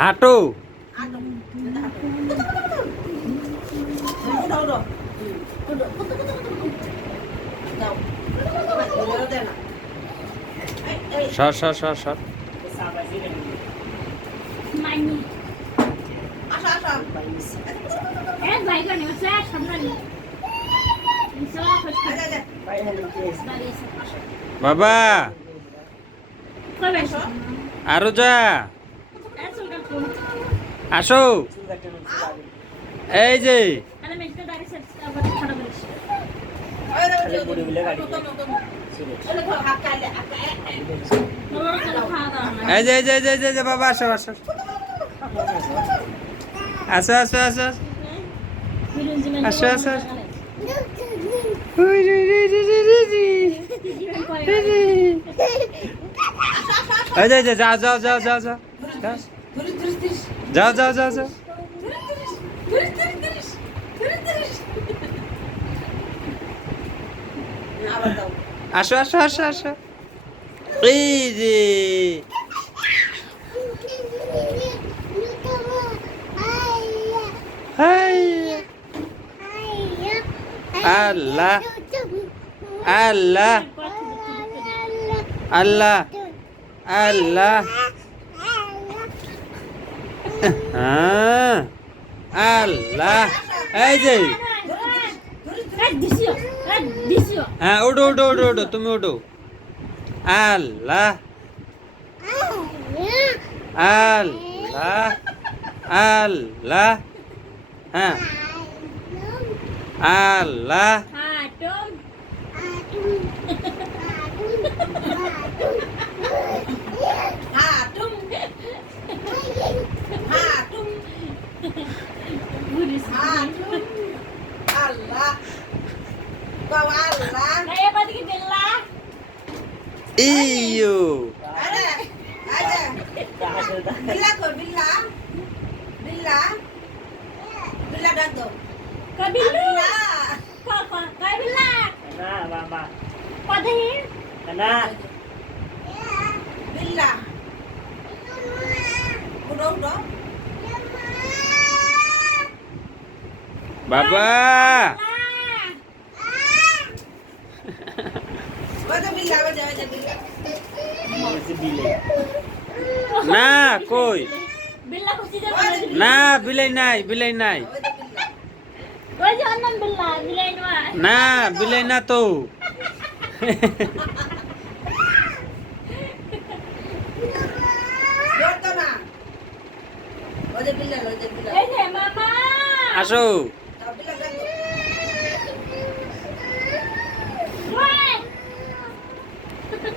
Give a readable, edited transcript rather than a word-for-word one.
হাঁটো। সর সর সর সর। বাবা আরো যা, আসো। এই যে এই যে এই যে এই যে বাবা আসো আসো আসো আসো আসো আসো আসো। এই যে যাও যাও যাও যাও যাও যাও যাও যাও যাও। আসো আসো আসো আসো। এই যে আল্লাহ আল্লাহ আল্লাহ আল্লাহ। হ্যাঁ আল্লাহ। এই যে হ্যাঁ ওঠো ওঠো ওঠো ওঠো, তুমি ওঠো। আল্লাহ আল্লাহ আল্লাহ। হ্যাঁ আল্লাহ ইয়ো। বাবা না কই না, বিলাই নাই বিলাই নাই না, বিলাই না তো। আসো।